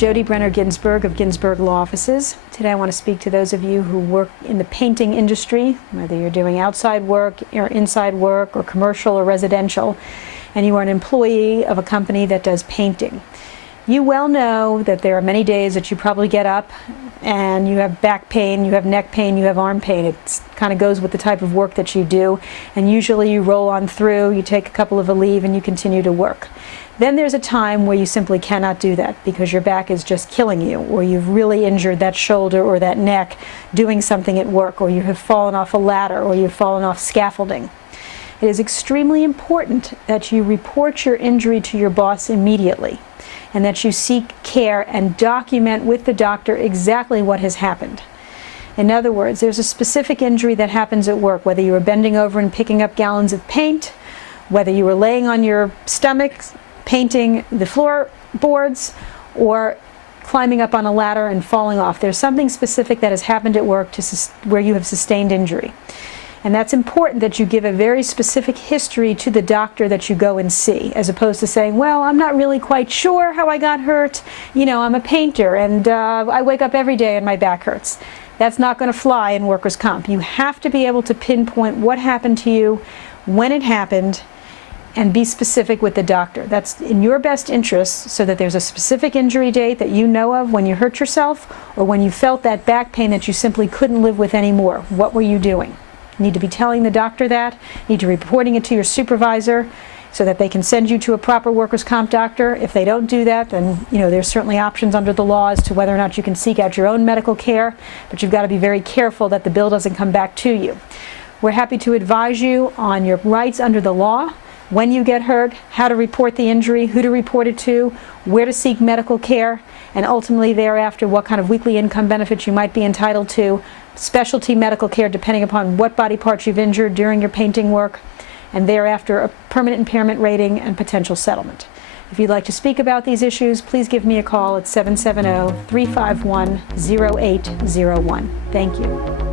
Jodi Ginsberg of Ginsberg Law Offices. Today I want to speak to those of you who work in the painting industry, whether you're doing outside work or inside work or commercial or residential, and you are an employee of a company that does painting. You well know that there are many days that you probably get up and you have back pain, you have neck pain, you have arm pain. It kind of goes with the type of work that you do, and usually you roll on through, you take a couple of leave, and you continue to work. Then there's a time where you simply cannot do that because your back is just killing you, or you've really injured that shoulder or that neck doing something at work, or you have fallen off a ladder, or you've fallen off scaffolding. It is extremely important that you report your injury to your boss immediately, and that you seek care and document with the doctor exactly what has happened. In other words, there's a specific injury that happens at work, whether you were bending over and picking up gallons of paint, whether you were laying on your stomach painting the floorboards, or climbing up on a ladder and falling off. There's something specific that has happened at work where you have sustained injury. And that's important that you give a very specific history to the doctor that you go and see, as opposed to saying, well, I'm not really quite sure how I got hurt. You know, I'm a painter and I wake up every day and my back hurts. That's not going to fly in workers' comp. You have to be able to pinpoint what happened to you, when it happened, and be specific with the doctor. That's in your best interest, so that there's a specific injury date that you know of when you hurt yourself, or when you felt that back pain that you simply couldn't live with anymore. What were you doing? You need to be telling the doctor that. You need to be reporting it to your supervisor so that they can send you to a proper workers' comp doctor. If they don't do that, then there's certainly options under the law as to whether or not you can seek out your own medical care, but you've got to be very careful that the bill doesn't come back to you. We're happy to advise you on your rights under the law, when you get hurt, how to report the injury, who to report it to, where to seek medical care, and ultimately thereafter what kind of weekly income benefits you might be entitled to, specialty medical care depending upon what body parts you've injured during your painting work, and thereafter a permanent impairment rating and potential settlement. If you'd like to speak about these issues, please give me a call at 770-351-0801. Thank you.